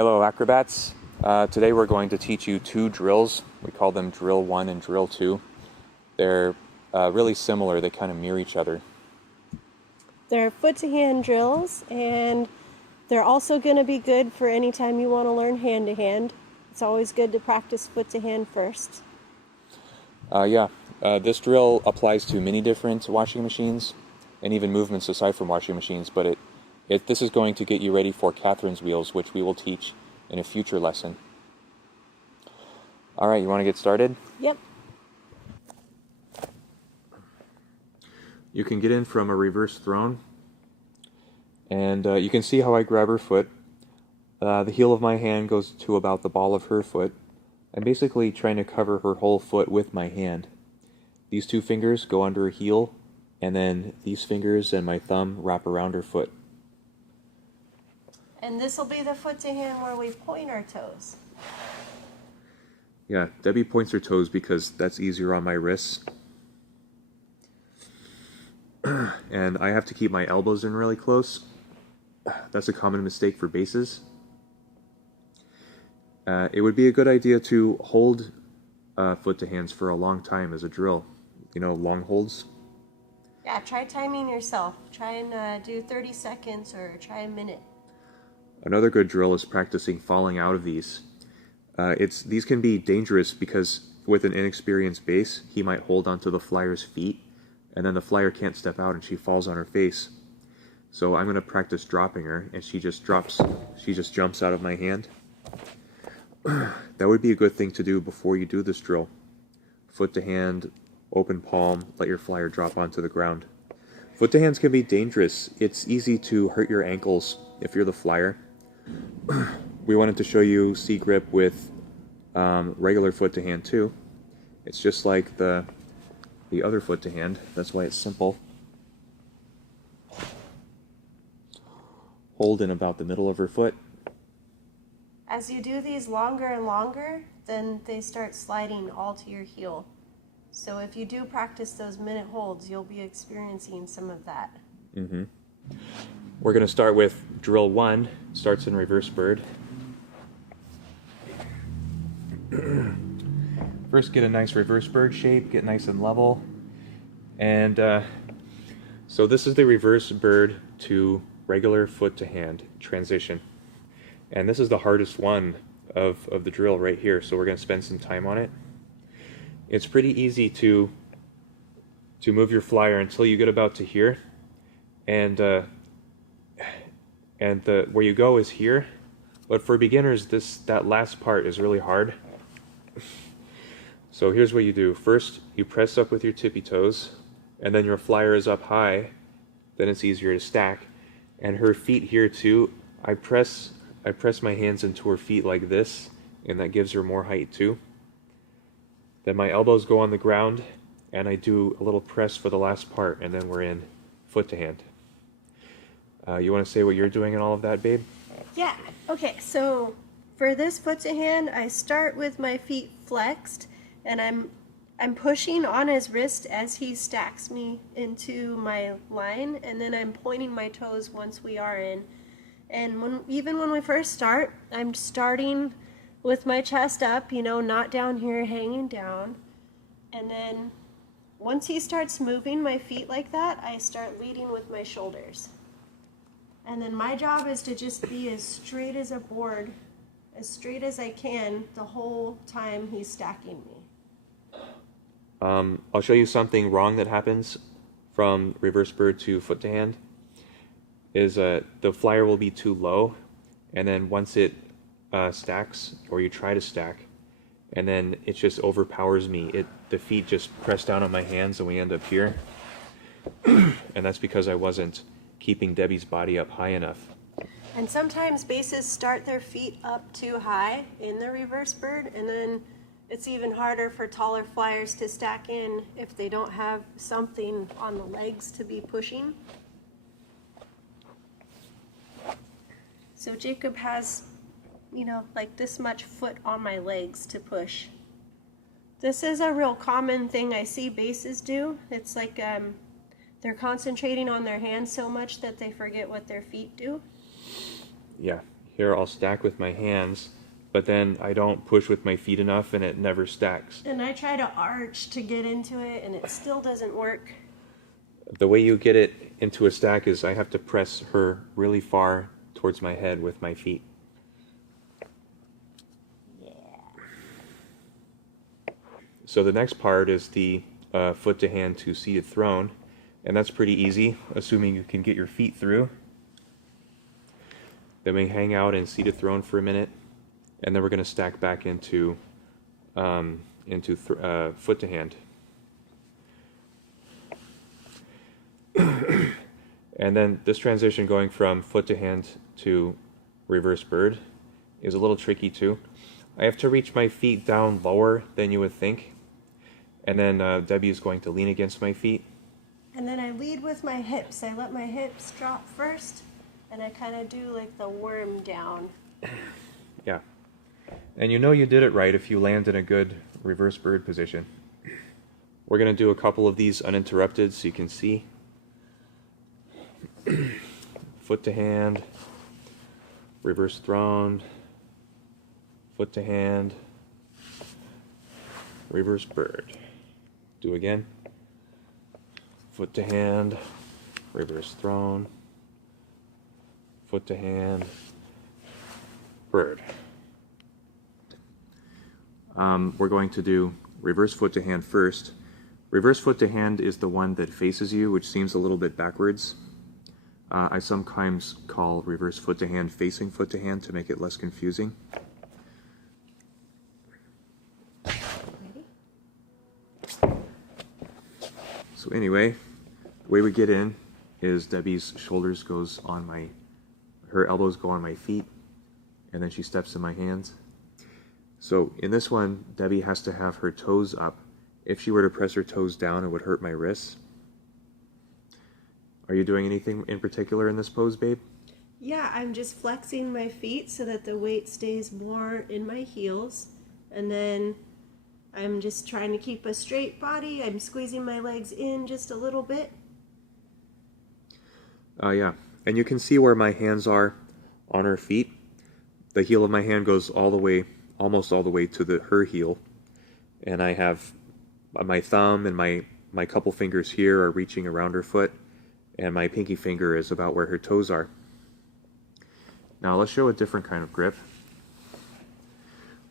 Hello acrobats. Today we're going to teach you two drills. We call them drill 1 and drill 2. They're really similar, they kind of mirror each other. They're foot-to-hand drills, and they're also going to be good for any time you want to learn hand-to-hand. It's always good to practice foot-to-hand first. This drill applies to many different washing machines and even movements aside from washing machines, but this is going to get you ready for Catherine's wheels, which we will teach in a future lesson. All right, you want to get started? Yep. You can get in from a reverse throne, and you can see how I grab her foot. The heel of my hand goes to about the ball of her foot. I'm basically trying to cover her whole foot with my hand. These two fingers go under her heel, and then these fingers and my thumb wrap around her foot. And this will be the foot-to-hand where we point our toes. Yeah, Debbie points her toes because that's easier on my wrists. And I have to keep my elbows in really close. That's a common mistake for basses. It would be a good idea to hold foot to hands for a long time as a drill. You know, long holds. Yeah, try timing yourself. Try and do 30 seconds or try a minute. Another good drill is practicing falling out of these. These can be dangerous because with an inexperienced bass, he might hold onto the flyer's feet, and then the flyer can't step out and she falls on her face. So I'm going to practice dropping her, and she just jumps out of my hand. That would be a good thing to do before you do this drill. Foot to hand, open palm, let your flyer drop onto the ground. Foot to hands can be dangerous. It's easy to hurt your ankles if you're the flyer. We wanted to show you C-grip with regular foot to hand too. It's just like the other foot to hand. That's why it's simple. Hold in about the middle of her foot. As you do these longer and longer, then they start sliding all to your heel. So if you do practice those minute holds, you'll be experiencing some of that. Mm-hmm. We're going to start with drill 1, starts in reverse bird. First, get a nice reverse bird shape, get nice and level. And so this is the reverse bird to regular foot to hand transition. And this is the hardest one of the drill right here, so we're going to spend some time on it. It's pretty easy to move your flyer until you get about to here, and where you go is here. But for beginners, that last part is really hard. So here's what you do. First, you press up with your tippy toes, and then your flyer is up high. Then it's easier to stack. And her feet here too, I press my hands into her feet like this, and that gives her more height too. Then my elbows go on the ground, and I do a little press for the last part, and then we're in foot to hand. You want to say what you're doing in all of that, babe? Yeah. Okay, so for this foot to hand, I start with my feet flexed, and I'm pushing on his wrist as he stacks me into my line, and then I'm pointing my toes once we are in. And even when we first start, I'm starting with my chest up, you know, not down here hanging down. And then once he starts moving my feet like that, I start leading with my shoulders. And then my job is to just be as straight as a board, as straight as I can the whole time he's stacking me. I'll show you something wrong that happens from reverse bird to foot to hand. Is the flyer will be too low, and then once it stacks, or you try to stack, and then it just overpowers me. The feet just press down on my hands, and we end up here. And that's because I wasn't keeping Debbie's body up high enough. And sometimes basses start their feet up too high in the reverse bird, and then it's even harder for taller flyers to stack in if they don't have something on the legs to be pushing. So Jacob has, you know, like this much foot on my legs to push. This is a real common thing I see basses do. It's like they're concentrating on their hands so much that they forget what their feet do. Yeah, Here I'll stack with my hands, but then I don't push with my feet enough and it never stacks. And I try to arch to get into it and it still doesn't work. The way you get it into a stack is I have to press her really far towards my head with my feet. Yeah. So the next part is the foot to hand to seated throne, and that's pretty easy, assuming you can get your feet through. Then we hang out in seated throne for a minute, and then we're going to stack back into foot to hand. And then this transition going from foot to hand to reverse bird is a little tricky too. I have to reach my feet down lower than you would think, and then Debbie is going to lean against my feet. And then I lead with my hips. I let my hips drop first, and I kind of do like the worm down. Yeah. And you know you did it right if you land in a good reverse bird position. We're going to do a couple of these uninterrupted so you can see. Foot to hand, reverse throne, foot to hand, reverse bird. Do again. Foot to hand, reverse throne, foot to hand, bird. We're going to do reverse foot to hand first. Reverse foot to hand is the one that faces you, which seems a little bit backwards. I sometimes call reverse foot to hand facing foot to hand to make it less confusing. Ready? So anyway, the way we get in is Debbie's shoulders goes on her elbows go on my feet, and then she steps in my hands. So in this one, Debbie has to have her toes up. If she were to press her toes down, it would hurt my wrists. Are you doing anything in particular in this pose, babe? Yeah, I'm just flexing my feet so that the weight stays more in my heels. And then I'm just trying to keep a straight body. I'm squeezing my legs in just a little bit. Yeah. And you can see where my hands are on her feet. The heel of my hand goes all the way, almost all the way to her heel. And I have my thumb and my couple fingers here are reaching around her foot. And my pinky finger is about where her toes are. Now let's show a different kind of grip.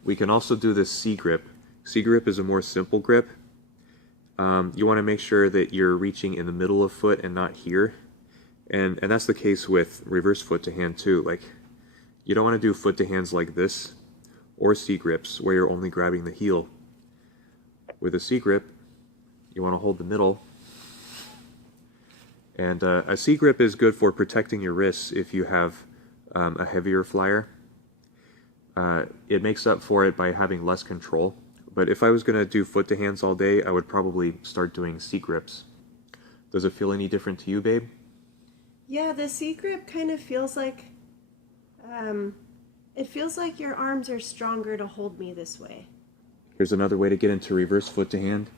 We can also do this C grip. C grip is a more simple grip. You want to make sure that you're reaching in the middle of foot and not here. And that's the case with reverse foot to hand too. Like, you don't want to do foot to hands like this or C grips where you're only grabbing the heel. With a C grip, you want to hold the middle. And a C grip is good for protecting your wrists if you have a heavier flyer. It makes up for it by having less control. But if I was going to do foot to hands all day, I would probably start doing C grips. Does it feel any different to you, babe? Yeah, the C grip kind of feels like, it feels like your arms are stronger to hold me this way. Here's another way to get into reverse foot to hand.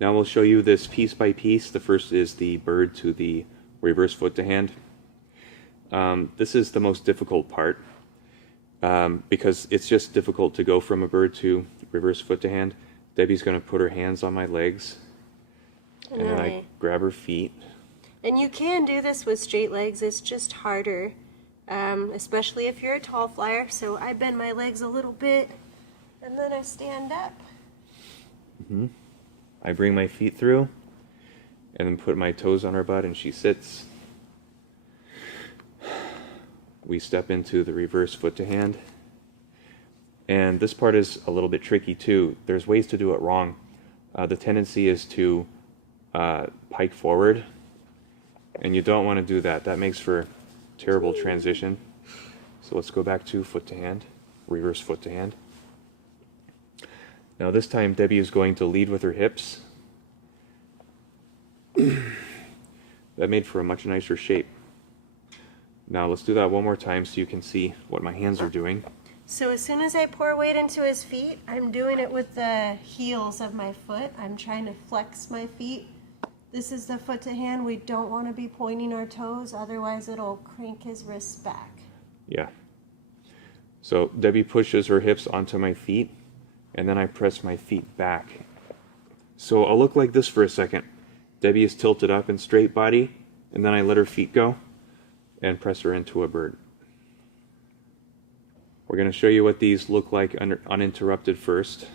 Now we'll show you this piece by piece. The first is the bird to the reverse foot to hand. This is the most difficult part because it's just difficult to go from a bird to reverse foot to hand. Debbie's going to put her hands on my legs, and then I grab her feet. And you can do this with straight legs, it's just harder, especially if you're a tall flyer. So I bend my legs a little bit, and then I stand up. I bring my feet through, and then put my toes on her butt, and she sits. We step into the reverse foot to hand. And this part is a little bit tricky too. There's ways to do it wrong. The tendency is to pike forward, and you don't want to do that. That makes for terrible transition. So let's go back to foot to hand, reverse foot to hand. Now this time Debbie is going to lead with her hips. That made for a much nicer shape. Now let's do that one more time so you can see what my hands are doing. So as soon as I pour weight into his feet, I'm doing it with the heels of my foot. I'm trying to flex my feet This is the foot to hand. We don't want to be pointing our toes, otherwise it'll crank his wrists back. Yeah. So Debbie pushes her hips onto my feet, and then I press my feet back. So I'll look like this for a second. Debbie is tilted up in straight body, and then I let her feet go and press her into a bird. We're going to show you what these look like uninterrupted first.